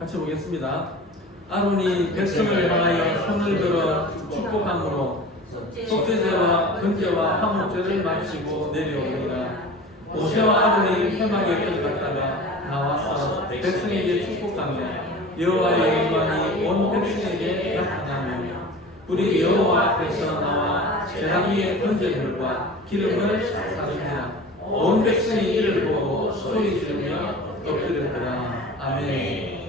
같이 보겠습니다. 아론이 백성을 향하여 손을 들어 축복함으로 속죄제와 번제와 화목제를 마치고 내려오니라. 모세와 아론이 회막에 들어갔다가 나와서 백성에게 축복하며 여호와의 영광이 온 백성에게 나타나며 불이 여호와 앞에서 나와 제단 위에 번제물과 기름을 사르니라. 온 백성이 이를 보고 소리 지르며 엎드렸더라. 아멘.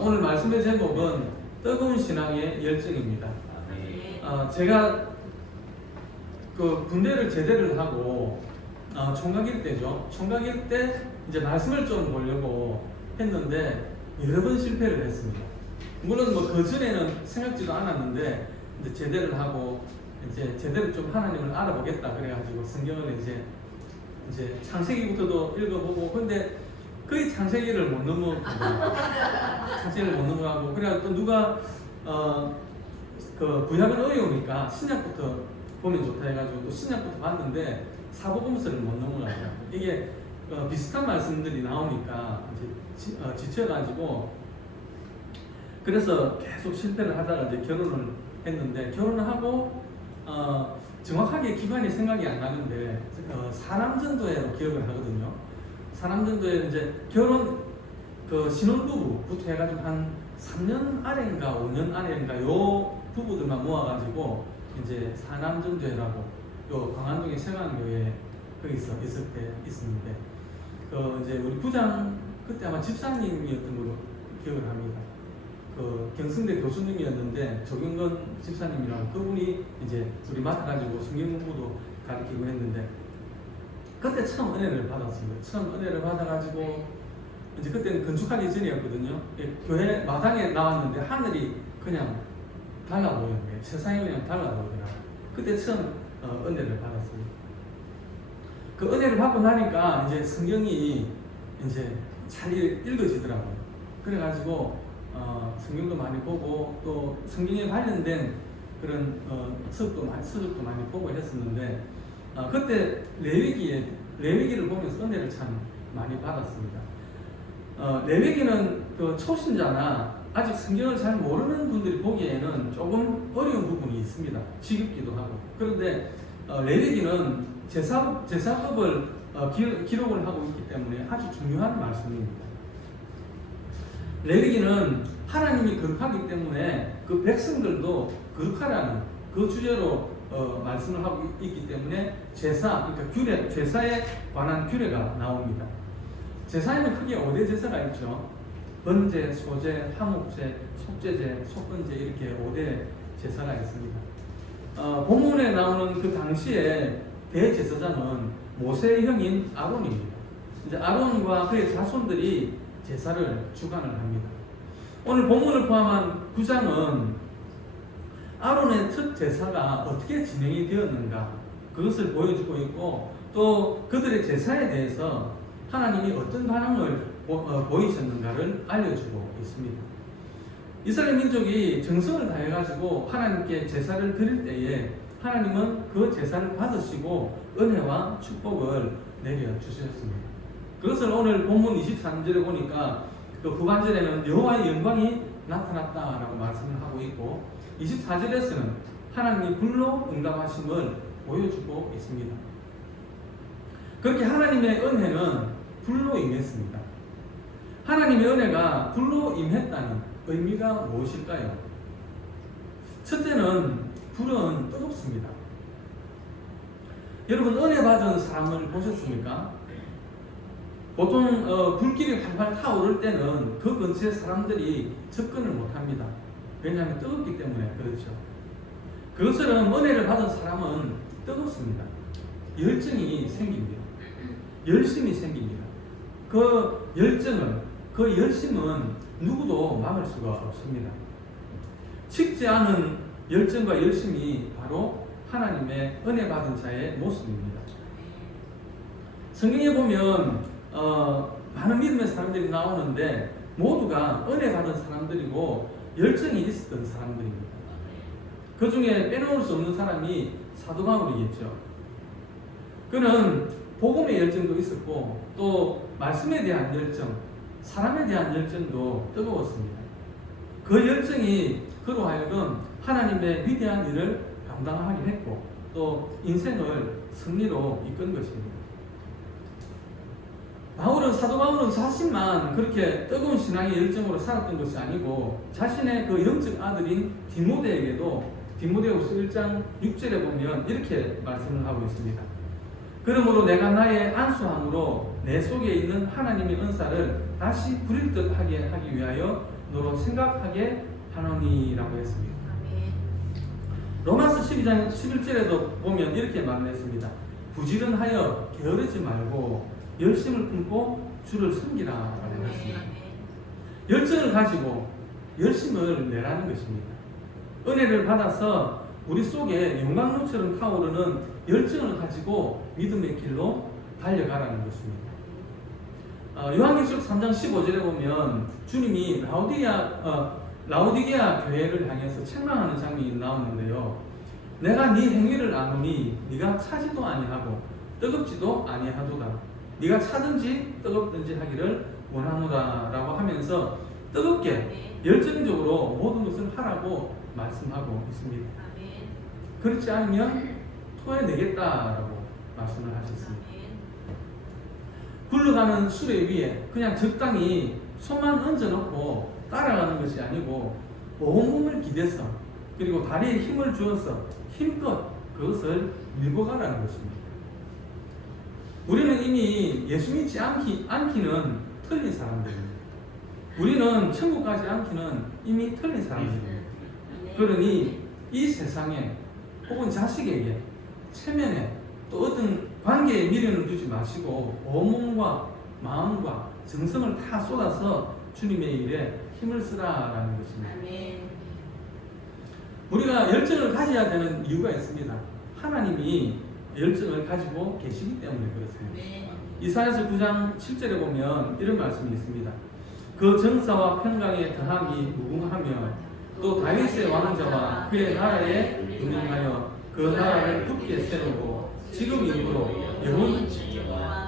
오늘 말씀의 제목은 뜨거운 신앙의 열정입니다. 제가 그 군대를 제대를 하고 총각일 때죠. 총각일 때 이제 말씀을 좀 보려고 했는데 여러 번 실패를 했습니다. 물론 뭐 그 전에는 생각지도 않았는데 이제 제대를 하고 이제 제대로 좀 하나님을 알아보겠다 그래가지고 성경을 이제 창세기부터도 읽어보고 근데 거의 창세기를 못 넘어가고 창세기를 못 넘어가고 그래가지고 또 누가 그 구약은 어려우니까 신약부터 보면 좋다 해가지고 또 신약부터 봤는데 사복음서를 못 넘어가요. 이게 비슷한 말씀들이 나오니까 이제 지쳐가지고 그래서 계속 실패를 하다가 이제 결혼을 했는데 결혼을 하고 정확하게 기간이 생각이 안 나는데 사남전도회로 기억을 하거든요. 사남전도회 이제 결혼 그 신혼부부부터 해가지고 한 3년 아래인가 5년 아래인가 요 부부들만 모아가지고 이제 사남전도회라고 요 광안동의 세관교회 거기서 있을 때 있었는데 그 이제 우리 부장 그때 아마 집사님이었던 걸로 기억을 합니다. 그 경승대 교수님이었는데 조경건 집사님이라고 그분이 이제 우리 맡아가지고 성경 공부도 가르치고 했는데 그때 처음 은혜를 받았습니다. 처음 은혜를 받아가지고 이제 그때는 건축하기 전이었거든요. 교회 마당에 나왔는데 하늘이 그냥 달라 보이는 거예요. 세상이 그냥 달라 보이더라고요. 그때 처음 은혜를 받았습니다. 그 은혜를 받고 나니까 이제 성경이 이제 잘 읽어지더라고요. 그래가지고 성경도 많이 보고 또 성경에 관련된 그런 서적도 많이 보고 했었는데 그때 레위기를 보면서 은혜를 참 많이 받았습니다. 레위기는 그 초신자나 아직 성경을 잘 모르는 분들이 보기에는 조금 어려운 부분이 있습니다. 지겹기도 하고. 그런데 레위기는 제사법을 기록을 하고 있기 때문에 아주 중요한 말씀입니다. 레위기는 하나님이 거룩하기 때문에 그 백성들도 거룩하라는 그 주제로 말씀을 하고 있기 때문에 그러니까 제사에 관한 규례가 나옵니다. 제사에는 크게 5대 제사가 있죠. 번제, 소제, 화목제, 속죄제, 속건제 이렇게 5대 제사가 있습니다. 본문에 나오는 그 당시에 대제사장은 모세의 형인 아론입니다. 이제 아론과 그의 자손들이 제사를 주관을 합니다. 오늘 본문을 포함한 9장은 아론의 첫 제사가 어떻게 진행이 되었는가 그것을 보여주고 있고 또 그들의 제사에 대해서 하나님이 어떤 반응을 보이셨는가를 알려주고 있습니다. 이스라엘 민족이 정성을 다해가지고 하나님께 제사를 드릴 때에 하나님은 그 제사를 받으시고 은혜와 축복을 내려주셨습니다. 그것을 오늘 본문 23절에 보니까 그 후반절에는 여호와의 영광이 나타났다라고 말씀을 하고 있고 24절에서는 하나님이 불로 응답하심을 보여주고 있습니다. 그렇게 하나님의 은혜는 불로 임했습니다. 하나님의 은혜가 불로 임했다는 의미가 무엇일까요? 첫째는 불은 뜨겁습니다. 여러분 은혜 받은 사람을 보셨습니까? 보통 불길이 활활 타오를 때는 그 근처에 사람들이 접근을 못합니다. 왜냐하면 뜨겁기 때문에 그렇죠. 그것처럼 은혜를 받은 사람은 뜨겁습니다. 열정이 생깁니다. 열심이 생깁니다. 그 열심은 누구도 막을 수가 없습니다. 식지 않은 열정과 열심이 바로 하나님의 은혜 받은 자의 모습입니다. 성경에 보면 많은 믿음의 사람들이 나오는데 모두가 은혜 받은 사람들이고 열정이 있었던 사람들입니다. 그 중에 빼놓을 수 없는 사람이 사도 바울이겠죠. 그는 복음의 열정도 있었고 또 말씀에 대한 열정, 사람에 대한 열정도 뜨거웠습니다. 그 열정이 그로 하여금 하나님의 위대한 일을 감당하게 했고 또 인생을 승리로 이끈 것입니다. 사도 바울은 자신만 그렇게 뜨거운 신앙의 열정으로 살았던 것이 아니고 자신의 그 영적 아들인 디모데에게도 디모데후서 1장 6절에 보면 이렇게 말씀을 하고 있습니다. 그러므로 내가 나의 안수함으로 내 속에 있는 하나님의 은사를 다시 부릴 듯 하게 하기 위하여 너로 생각하게 하노니라고 했습니다. 로마서 12장 11절에도 보면 이렇게 말했습니다. 부지런하여 게으르지 말고 열심을 품고 주를 섬기라라고 했습니다. 열정을 가지고 열심을 내라는 것입니다. 은혜를 받아서 우리 속에 용광로처럼 타오르는 열정을 가지고 믿음의 길로 달려가라는 것입니다. 요한계시록 3장 15절에 보면 주님이 라오디게아 교회를 향해서 책망하는 장면이 나오는데요. 내가 네 행위를 아노니 네가 차지도 아니하고 뜨겁지도 아니하도다. 네가 차든지 뜨겁든지 하기를 원하노라라고 하면서 뜨겁게 열정적으로 모든 것을 하라고 말씀하고 있습니다. 그렇지 않으면 토해내겠다라고 말씀을 하셨습니다. 굴러가는 수레 위에 그냥 적당히 손만 얹어놓고 따라가는 것이 아니고 온몸을 기대서 그리고 다리에 힘을 주어서 힘껏 그것을 밀고 가라는 것입니다. 우리는 이미 예수 믿지 않기는 틀린 사람들입니다. 우리는 천국 가지 않기는 이미 틀린 사람들입니다. 그러니 이 세상에 혹은 자식에게 체면에 또 어떤 관계에 미련을 두지 마시고 온몸과 마음과 정성을 다 쏟아서 주님의 일에 힘을 쓰라라는 것입니다. 우리가 열정을 가져야 되는 이유가 있습니다. 하나님이 열정을 가지고 계시기 때문에 그렇습니다. 이사야서 9장 7절에 보면 이런 말씀이 있습니다. 그 정사와 평강의 더함이 무궁하며 또 다윗의 왕자와 그의 나라에 운행하여 그 나라를 굳게 세우고 지금 이후로 영원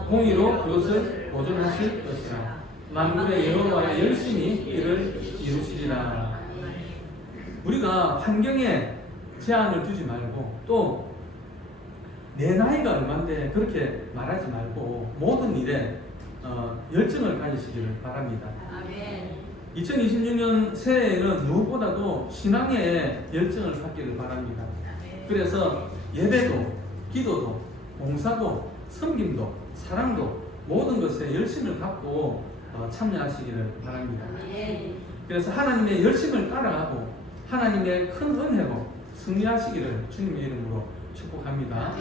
공의로 그것을 보존하실 것이라. 만군의 여호와의 열심히 이를 이루시리라. 우리가 환경에 제한을 두지 말고 또 내 나이가 얼만데 그렇게 말하지 말고 모든 일에 열정을 가지시기를 바랍니다. 2026년 새해에는 무엇보다도 신앙의 열정을 갖기를 바랍니다. 그래서 예배도, 기도도, 봉사도, 섬김도, 사랑도 모든 것에 열심을 갖고 참여하시기를 바랍니다. 그래서 하나님의 열심을 따라가고 하나님의 큰 은혜로 승리하시기를 주님의 이름으로 축복합니다.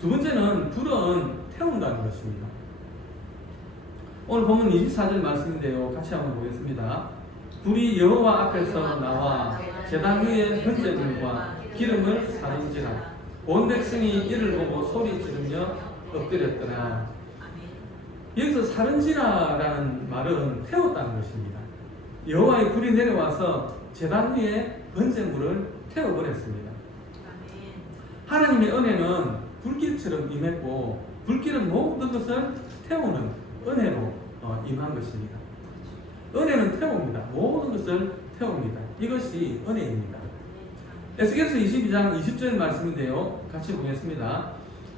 두 번째는 불은 태운다는 것입니다. 오늘 본문 24절 말씀인데요. 같이 한번 보겠습니다. 불이 여호와 앞에서 나와 제단 위에 번제물과 기름을 사른지라. 온 백성이 이를 보고 소리 지르며 엎드렸더라. 여기서 사른지라라는 말은 태웠다는 것입니다. 여호와의 불이 내려와서 제단 위에 번제물을 태워버렸습니다. 하나님의 은혜는 불길처럼 임했고 불길은 모든 것을 태우는 은혜로 임한 것입니다. 은혜는 태웁니다. 모든 것을 태웁니다. 이것이 은혜입니다. 에스겔서 22장 20절 말씀인데요. 같이 보겠습니다.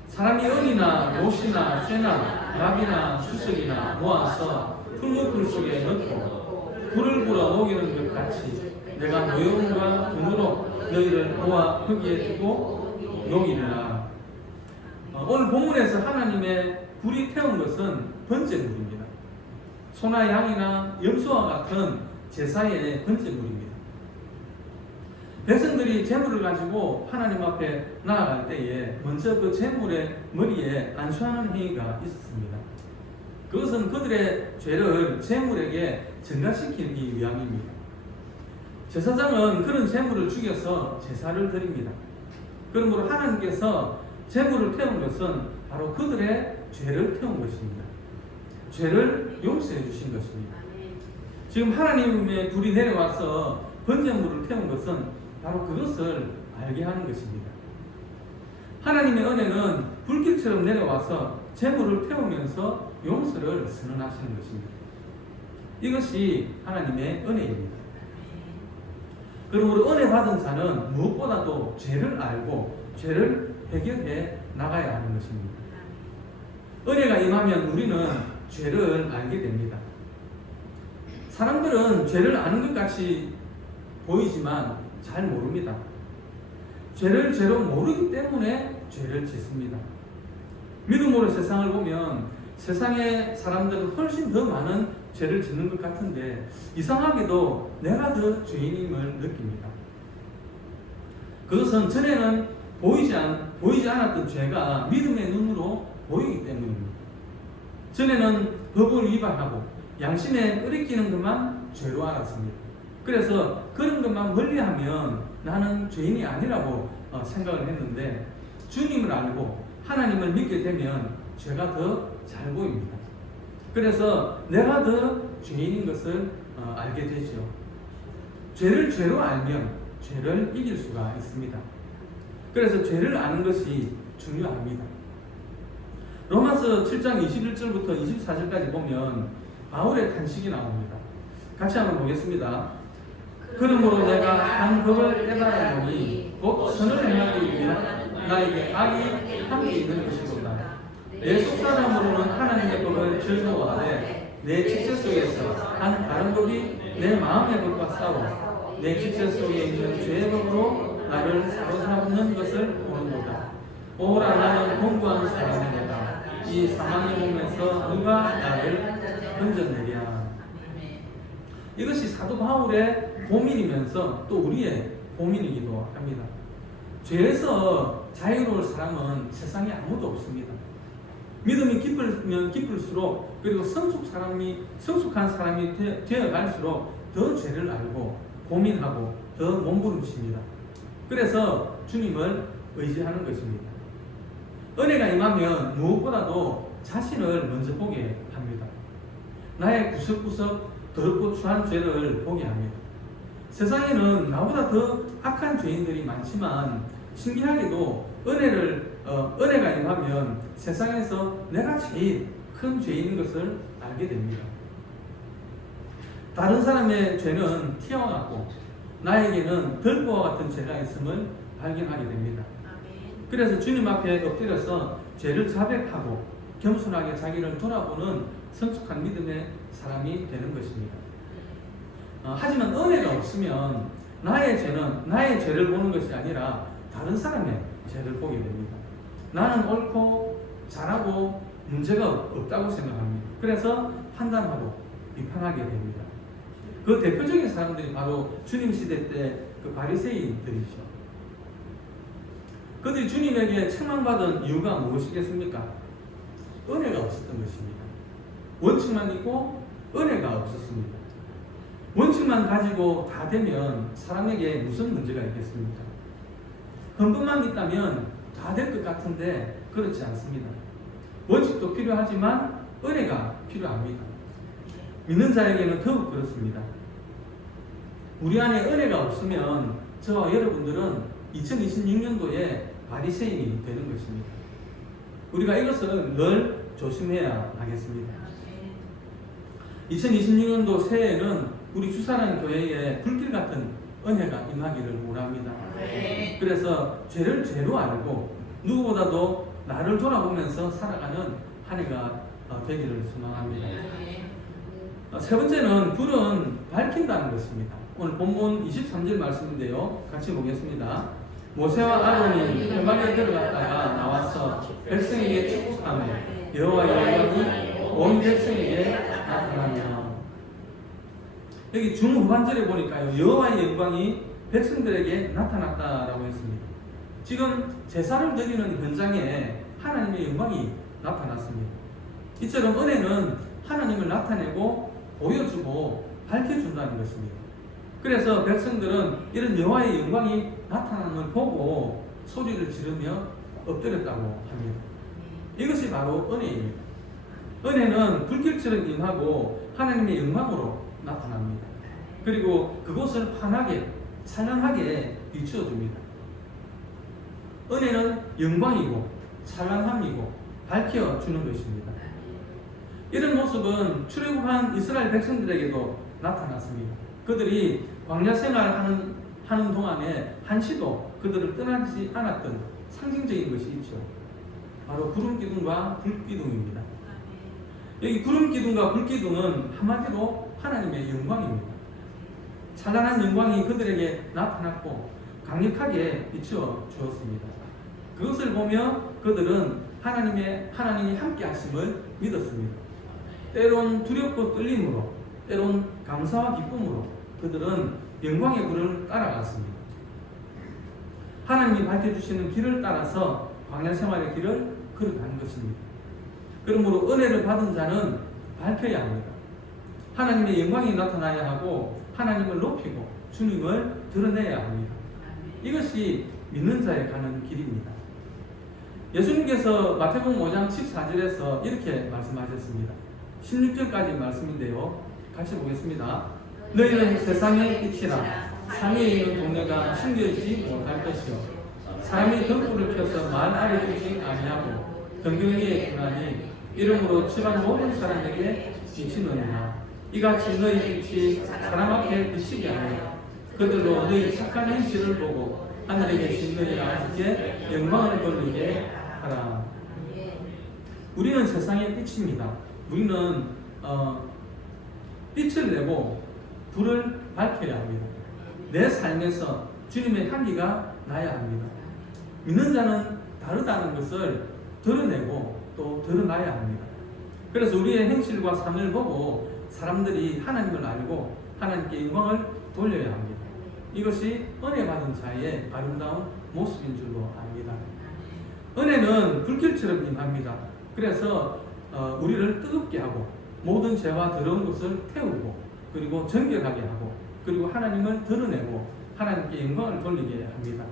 사람이 은이나 못이나 쇠나 나비나 수석이나 모아서 풀무풀 속에 넣고 불을 불어 녹이는 것 같이 내가 노여움과 분으로 너희를 모아 거기에 두고 녹이리라. 오늘 본문에서 하나님의 불이 태운 것은 번제물입니다. 소나 양이나 염소와 같은 제사의 번제물입니다. 백성들이 제물을 가지고 하나님 앞에 나아갈 때에 먼저 그 제물의 머리에 안수하는 행위가 있었습니다. 그것은 그들의 죄를 제물에게 전가시키기 위함입니다. 제사장은 그런 제물을 죽여서 제사를 드립니다. 그러므로 하나님께서 제물을 태운 것은 바로 그들의 죄를 태운 것입니다. 죄를 용서해 주신 것입니다. 지금 하나님의 불이 내려와서 번제물을 태운 것은 바로 그것을 알게 하는 것입니다. 하나님의 은혜는 불길처럼 내려와서 제물을 태우면서 용서를 선언하시는 것입니다. 이것이 하나님의 은혜입니다. 그러므로 은혜 받은 자는 무엇보다도 죄를 알고 죄를 해결해 나가야 하는 것입니다. 은혜가 임하면 우리는 죄를 알게 됩니다. 사람들은 죄를 아는 것 같이 보이지만 잘 모릅니다. 죄를 죄로 모르기 때문에 죄를 짓습니다. 믿음으로 세상을 보면 세상의 사람들은 훨씬 더 많은 죄를 짓는 것 같은데 이상하게도 내가 더 죄인임을 느낍니다. 그것은 전에는 보이지 않았던 죄가 믿음의 눈으로 보이기 때문입니다. 전에는 법을 위반하고 양심에 끓이끼는 것만 죄로 알았습니다. 그래서 그런 것만 멀리하면 나는 죄인이 아니라고 생각을 했는데 주님을 알고 하나님을 믿게 되면 죄가 더 잘 보입니다. 그래서 내가 더 죄인인 것을 알게 되죠. 죄를 죄로 알면 죄를 이길 수가 있습니다. 그래서 죄를 아는 것이 중요합니다. 로마서 7장 21절부터 24절까지 보면 바울의 탄식이 나옵니다. 같이 한번 보겠습니다. 그러므로 내가 한 법을 깨달았노니 곧 선을 행하기 위한 나에게 악이 함께 있는 것이로다. 내 속사람으로는 하나님의 법을 즐거워하되 내 지체 속에서 한 다른 법이 내 마음의 법과 싸워 내 지체 속에 있는 죄의 법으로 나를 사로잡는 것을 보는도다. 오라 나는 공부하는 사람이로다. 이 사망의 몸에서 누가 나를 건져내랴. 이것이 사도 바울의 고민이면서 또 우리의 고민이기도 합니다. 죄에서 자유로울 사람은 세상에 아무도 없습니다. 믿음이 깊으면 깊을수록 그리고 성숙한 사람이 되어갈수록 더 죄를 알고 고민하고 더 몸부림칩니다. 그래서 주님을 의지하는 것입니다. 은혜가 임하면 무엇보다도 자신을 먼저 보게 합니다. 나의 구석구석 더럽고 추한 죄를 보게 합니다. 세상에는 나보다 더 악한 죄인들이 많지만 신기하게도 은혜가 임하면 세상에서 내가 제일 큰 죄인인 것을 알게 됩니다. 다른 사람의 죄는 티와 같고 나에게는 들보와 같은 죄가 있음을 발견하게 됩니다. 그래서 주님 앞에 엎드려서 죄를 자백하고 겸손하게 자기를 돌아보는 성숙한 믿음의 사람이 되는 것입니다. 하지만 은혜가 없으면 나의 죄를 보는 것이 아니라 다른 사람의 죄를 보게 됩니다. 나는 옳고 잘하고 문제가 없다고 생각합니다. 그래서 판단하고 비판하게 됩니다. 그 대표적인 사람들이 바로 주님 시대 때 그 바리새인들이죠. 그들이 주님에게 책망받은 이유가 무엇이겠습니까? 은혜가 없었던 것입니다. 원칙만 있고 은혜가 없었습니다. 원칙만 가지고 다 되면 사람에게 무슨 문제가 있겠습니까? 헌금만 있다면 다 될 것 같은데 그렇지 않습니다. 원칙도 필요하지만 은혜가 필요합니다. 믿는 자에게는 더욱 그렇습니다. 우리 안에 은혜가 없으면 저와 여러분들은 2026년도에 바리새인이 되는 것입니다. 우리가 이것을 늘 조심해야 하겠습니다. 2026년도 새해에는 우리 주사랑 교회에 불길 같은 은혜가 임하기를 원합니다. 그래서 죄를 죄로 알고 누구보다도 나를 돌아보면서 살아가는 한 해가 되기를 소망합니다. 세 번째는 불은 밝힌다는 것입니다. 오늘 본문 23절 말씀인데요. 같이 보겠습니다. 모세와 아론이 회막에 들어갔다가 나와서 백성에게 축복하며 여호와의 영광이 온 백성에게 나타나며. 여기 중후반절에 보니까요, 여호와의 영광이 백성들에게 나타났다라고 했습니다. 지금 제사를 드리는 현장에 하나님의 영광이 나타났습니다. 이처럼 은혜는 하나님을 나타내고 보여주고 밝혀준다는 것입니다. 그래서 백성들은 이런 여호와의 영광이 나타남을 보고 소리를 지르며 엎드렸다고 합니다. 이것이 바로 은혜입니다. 은혜는 불길처럼 임하고 하나님의 영광으로 나타납니다. 그리고 그곳을 환하게 찬란하게 비추어 줍니다. 은혜는 영광이고 찬란함이고 밝혀주는 것입니다. 이런 모습은 출애굽한 이스라엘 백성들에게도 나타났습니다. 그들이 광야 생활하는 동안에 한시도 그들을 떠나지 않았던 상징적인 것이 있죠. 바로 구름 기둥과 불 기둥입니다. 여기 구름 기둥과 불 기둥은 한마디로 하나님의 영광입니다. 찬란한 영광이 그들에게 나타났고 강력하게 비추어 주었습니다. 그것을 보며 그들은 하나님이 함께 하심을 믿었습니다. 때론 두렵고 떨림으로, 때론 감사와 기쁨으로 그들은 영광의 불을 따라갔습니다. 하나님이 밝혀주시는 길을 따라서 광야 생활의 길을 걸어가는 것입니다. 그러므로 은혜를 받은 자는 밝혀야 합니다. 하나님의 영광이 나타나야 하고 하나님을 높이고 주님을 드러내야 합니다. 이것이 믿는 자에 가는 길입니다. 예수님께서 마태복음 5장 14절에서 이렇게 말씀하셨습니다. 16절까지 말씀인데요. 같이 보겠습니다. 너희는 세상의 빛이라 산에 있는 동네가 숨겨지지 못할 것이요 사람이 등불을 켜서 말 아래 두지 아니하고 등경 위에 두나니 이러므로 집안 모든 사람에게 비치느니라. 이같이 너희 빛이 사람 앞에 비치게 하여 그들로 너희 착한 행실을 보고 하늘에 계신 너희 아버지께 영광을 돌리게 하라. 우리는 세상의 빛입니다. 우리는 빛을 내고 불을 밝혀야 합니다. 내 삶에서 주님의 향기가 나야 합니다. 믿는 자는 다르다는 것을 드러내고 또 드러나야 합니다. 그래서 우리의 행실과 삶을 보고 사람들이 하나님을 알고 하나님께 영광을 돌려야 합니다. 이것이 은혜 받은 자의 아름다운 모습인 줄로 압니다. 은혜는 불길처럼 임합니다. 그래서 우리를 뜨겁게 하고 모든 죄와 더러운 것을 태우고 그리고 정결하게 하고 그리고 하나님을 드러내고 하나님께 영광을 돌리게 합니다.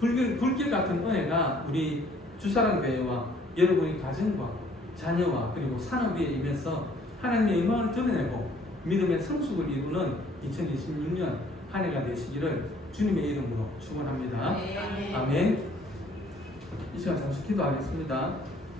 불길 같은 은혜가 우리 주사랑교회와 여러분의 가정과 자녀와 그리고 산업에 임해서 하나님의 영광을 드러내고 믿음의 성숙을 이루는 2026년 한 해가 되시기를 주님의 이름으로 축원합니다. 아멘. 이 시간 잠시 기도하겠습니다.